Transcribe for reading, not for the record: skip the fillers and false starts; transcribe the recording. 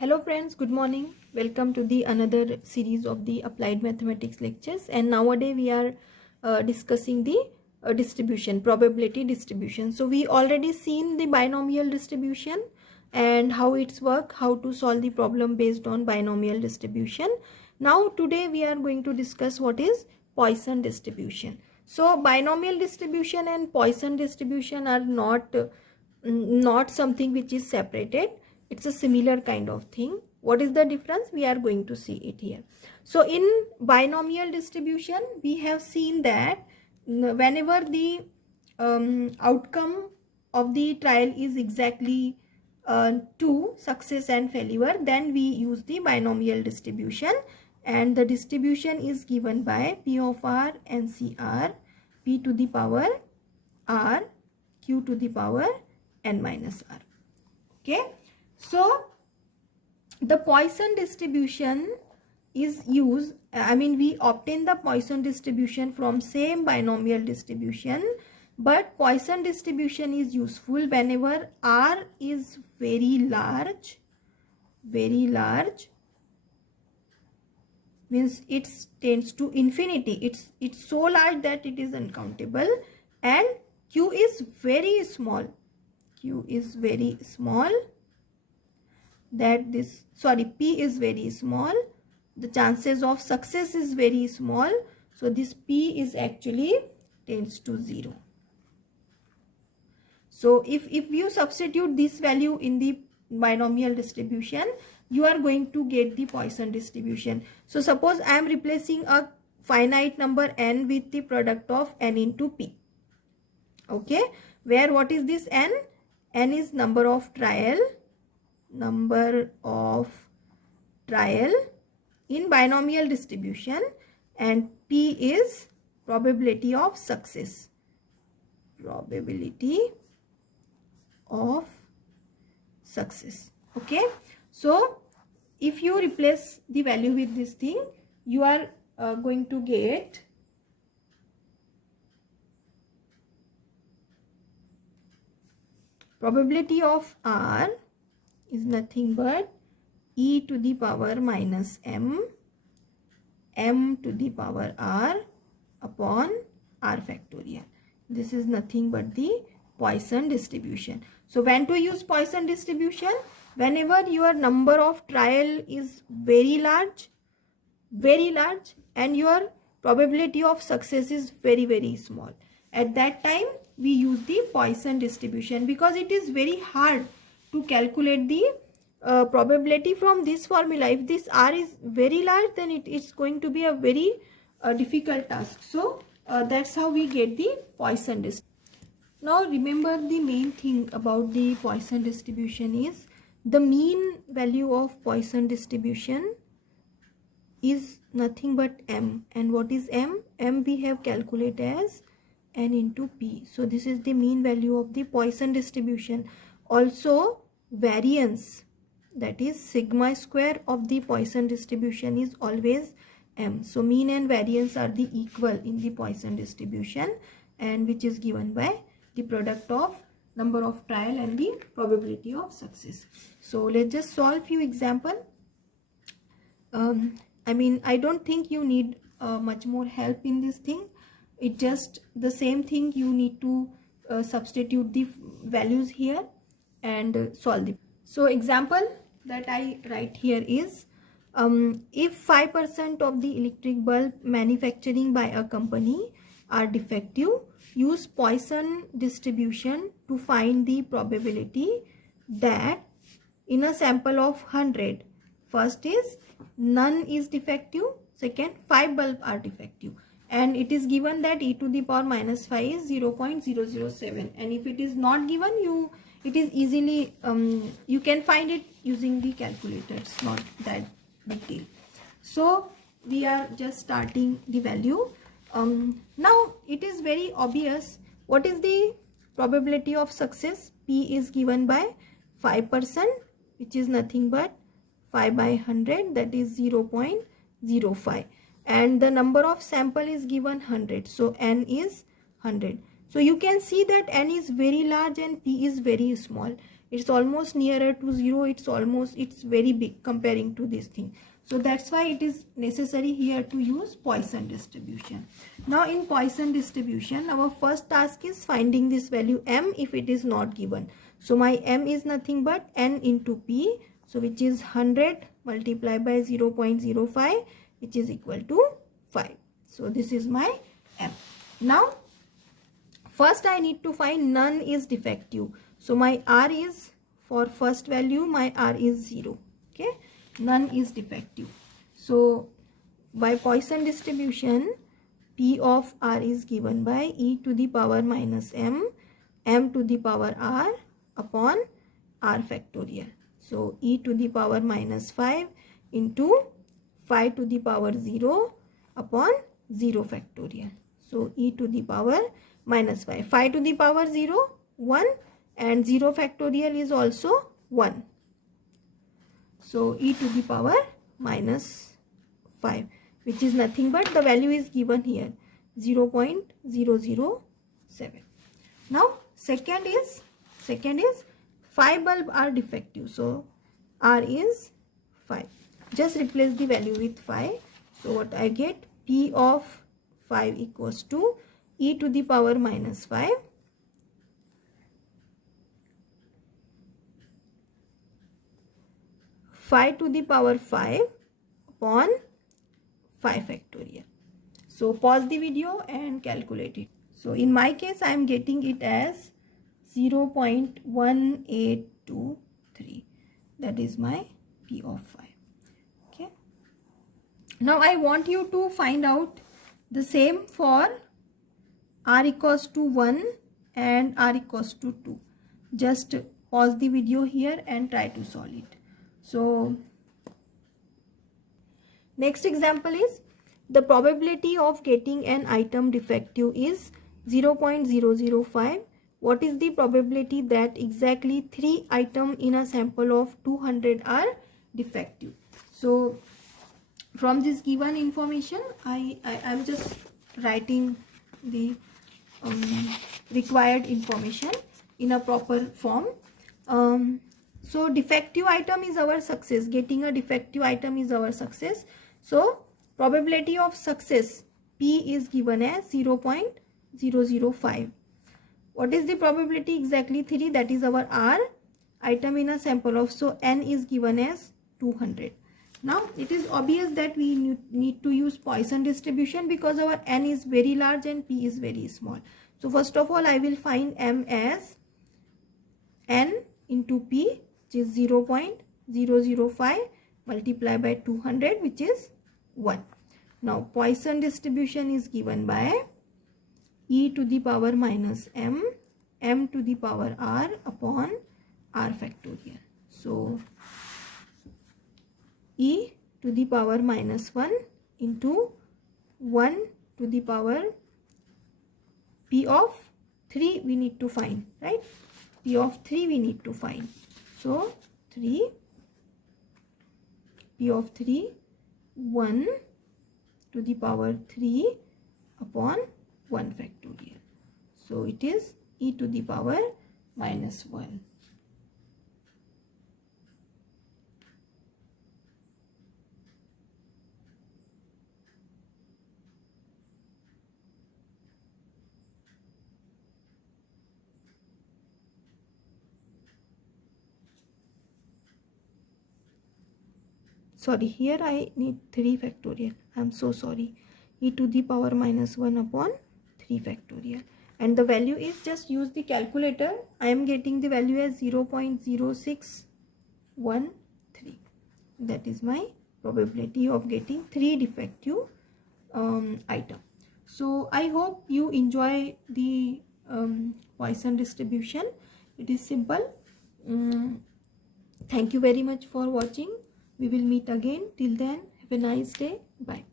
Hello friends, good morning. Welcome to the another series of the applied mathematics lectures, and nowadays we are discussing the distribution, probability distribution. So we already seen the binomial distribution and how it's work, how to solve the problem based on binomial distribution. Now today we are going to discuss what is Poisson distribution. So binomial distribution and Poisson distribution are not something which is separated. It's a similar kind of thing. What is the difference? We are going to see it here. So in binomial distribution, we have seen that whenever the outcome of the trial is exactly 2, success and failure, then we use the binomial distribution, and the distribution is given by P of R NCR P to the power R Q to the power n minus R. Okay, so the Poisson distribution is used, we obtain the Poisson distribution from same binomial distribution, but Poisson distribution is useful whenever R is very large, means it tends to infinity. It's so large that it is uncountable, and Q is very small. Q is very small, that this P is very small, the chances of success is very small, so this P is actually tends to 0. So if you substitute this value in the binomial distribution, you are going to get the Poisson distribution. So suppose I am replacing a finite number n with the product of n into P. Okay, where what is this n? N is number of trial in binomial distribution, and P is probability of success. Okay, so if you replace the value with this thing, you are going to get probability of R is nothing but e to the power minus m to the power R upon R factorial. This is nothing but the Poisson distribution. So when to use Poisson distribution? Whenever your number of trial is very large, and your probability of success is very small. At that time we use the Poisson distribution, because it is very hard to calculate the probability from this formula. If this R is very large, then it is going to be a very difficult task. So that's how we get the Poisson distribution. Now remember, the main thing about the Poisson distribution is the mean value of Poisson distribution is nothing but m. And what is m? M we have calculated as n into P. So this is the mean value of the Poisson distribution. Also variance, that is sigma square of the Poisson distribution, is always m. So mean and variance are the equal in the Poisson distribution, and which is given by the product of number of trial and the probability of success. So let's just solve few example. I don't think you need much more help in this thing. It just the same thing. You need to substitute the values here and solve it. So example that I write here is, if 5% of the electric bulb manufacturing by a company are defective, use Poisson distribution to find the probability that in a sample of 100, first is none is defective, second 5 bulbs are defective, and it is given that e to the power minus 5 is 0.007, and if it is not given, it is easily you can find it using the calculator. It's not that big deal. So we are just starting the value. Now it is very obvious what is the probability of success. P is given by 5%, which is nothing but 5 by 100, that is 0.05, and the number of sample is given 100, so n is 100. So you can see that n is very large and P is very small. it's almost nearer to 0, it's very big comparing to this thing. So that's why it is necessary here to use Poisson distribution. Now in Poisson distribution, our first task is finding this value m if it is not given. So my m is nothing but n into p, so which is 100 multiplied by 0.05, which is equal to 5. So this is my m. Now first I need to find none is defective. So my r is, for first value my r is 0. Okay, none is defective. So by Poisson distribution, p of r is given by e to the power minus m, m to the power r upon r factorial. So e to the power minus 5 into 5 to the power 0 upon 0 factorial. So e to the power minus 5. 5 to the power 0, 1, and 0 factorial is also 1. So e to the power minus 5, which is nothing but the value is given here, 0.007. Now second is 5 bulb are defective. So r is 5. Just replace the value with 5. So what I get, p of 5 equals to e to the power minus 5 5 to the power 5 upon 5 factorial. So pause the video and calculate it. So in my case I am getting it as 0.1823. That is my p of 5. Okay. Now I want you to find out the same for r equals to 1 and r equals to 2. Just pause the video here and try to solve it. So next example is, the probability of getting an item defective is 0.005. What is the probability that exactly 3 items in a sample of 200 are defective? So from this given information, I am just writing the required information in a proper form. So defective item is our success. Getting a defective item is our success. So probability of success p is given as 0.005. What is the probability? Exactly 3. That is our r, item in a sample of, so n is given as 200. Now it is obvious that we need to use Poisson distribution because our n is very large and p is very small. So first of all I will find m as n into p, which is 0.005 multiplied by 200, which is 1. Now Poisson distribution is given by e to the power minus m, m to the power r upon r factorial. So e to the power minus 1 into 1 to the power p of 3 we need to find, right? P of 3 we need to find. So 3, p of 3, 1 to the power 3 upon 1 factorial. So it is e to the power minus 1. Sorry, here I need 3 factorial. I am so sorry. E to the power minus 1 upon 3 factorial. And the value is, just use the calculator. I am getting the value as 0.0613. That is my probability of getting 3 defective item. So I hope you enjoy the Poisson distribution. It is simple. Thank you very much for watching. We will meet again. Till then, have a nice day. Bye.